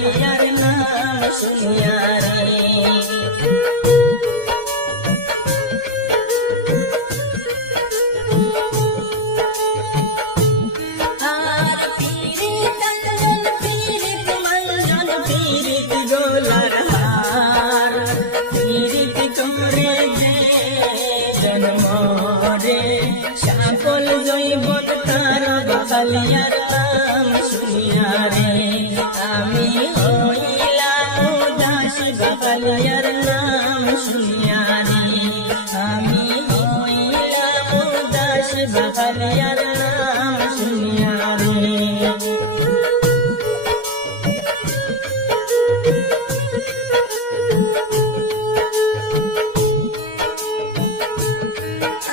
বাহালিয়ার নাম শুনিয়া রে। আর পীড়িত আঞ্জন পীড়িত মঞ্জন পীড়িত গোলার হার পীড়িত করে যে জন্ম রে সকল জৈবত তার বাহালিয়ার নাম শুনিয়া রে। আমি হইলাম উদাস বাহালিয়ার নাম শুনিয়া রে। আমি হইলাম উদাস বাহালিয়ার নাম শুনিয়া রে।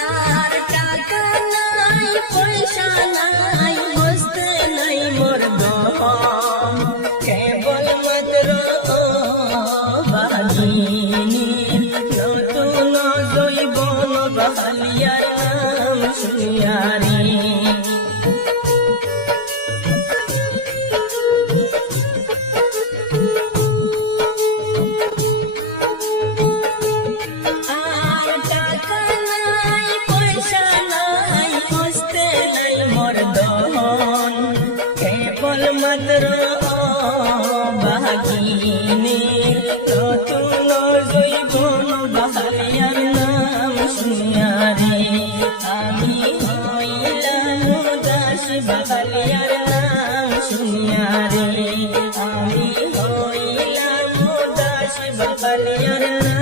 আর টাকা নাই পয়সা নাই বসতে নাই মোর দম কেবল মাত্র বাহিনী নতুন জৈবন বাহালিয়ার নাম শুনিয়া রে। আর টাকা নাই পয়সা নাই বসতে নাই মোর দহন কেবল মাত্র বাহিনী নতুন জৈবন বাহালিয়ার নাম শুনিয়া রে। আমি হইলাম উদাস বাহালিয়ার নাম শুনিয়া রে। আমি হইলাম উদাস বাহালিয়ার নাম